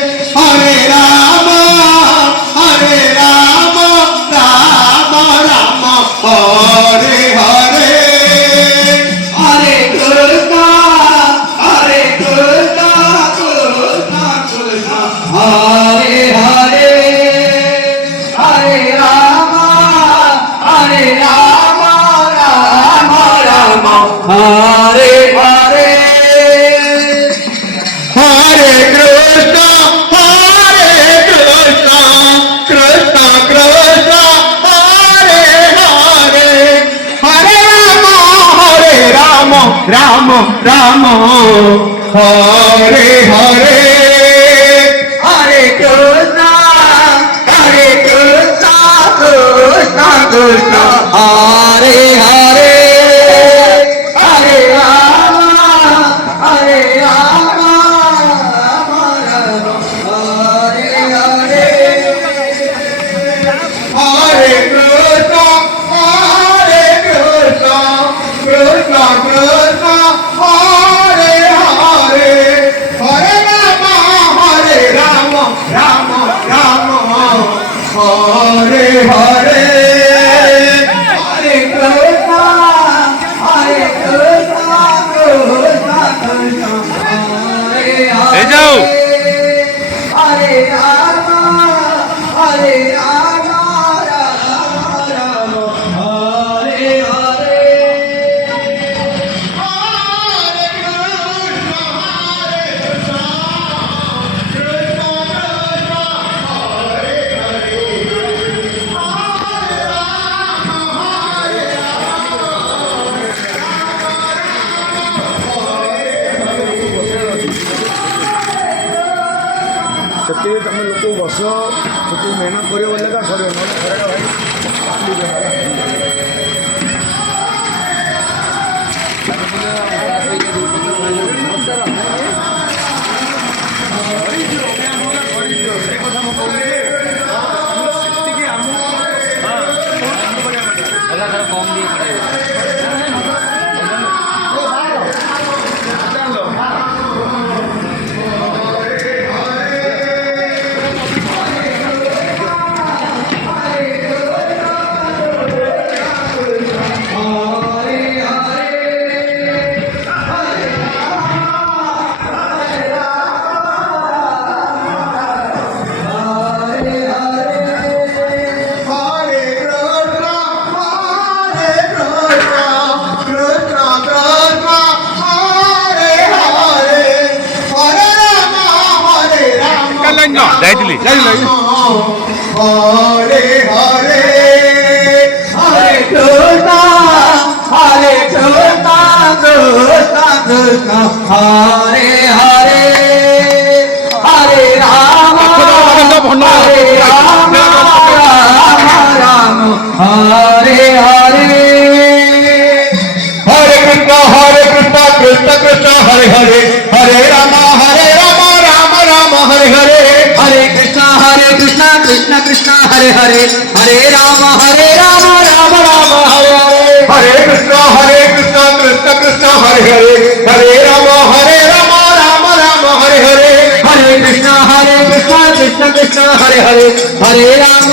राम राम हरे हरे हरे कृष्णा कृष्णा कृष्णा हरे हरे हरे राम हरे राम हरे हरे हरे कृष्णा कृष्णा कृष्णा हरे हरे हरे राम राम राम हरे हरे हरे कृष्णा कृष्णा कृष्णा हरे हरे हरे राम हरे राम राम हरे हरे से तुम लोग बस से मेहनत कर सर हरे हरे हरे कृष्णा कृष्णा कृष्णा हरे हरे हरे राम হরে রাম রাম রাম হরে হরে हरे कृष्णा कृष्ण कृष्ण हरे हरे हरे राम राम राम हरे हरे हरे कृष्ण कृष्ण कृष्ण हरे हरे हरे राम राम राम हरे हरे हरे कृष्णा कृष्ण कृष्ण हरे हरे हरे राम राम राम हरे हरे हरे कृष्ण कृष्ण कृष्ण हरे हरे हरे राम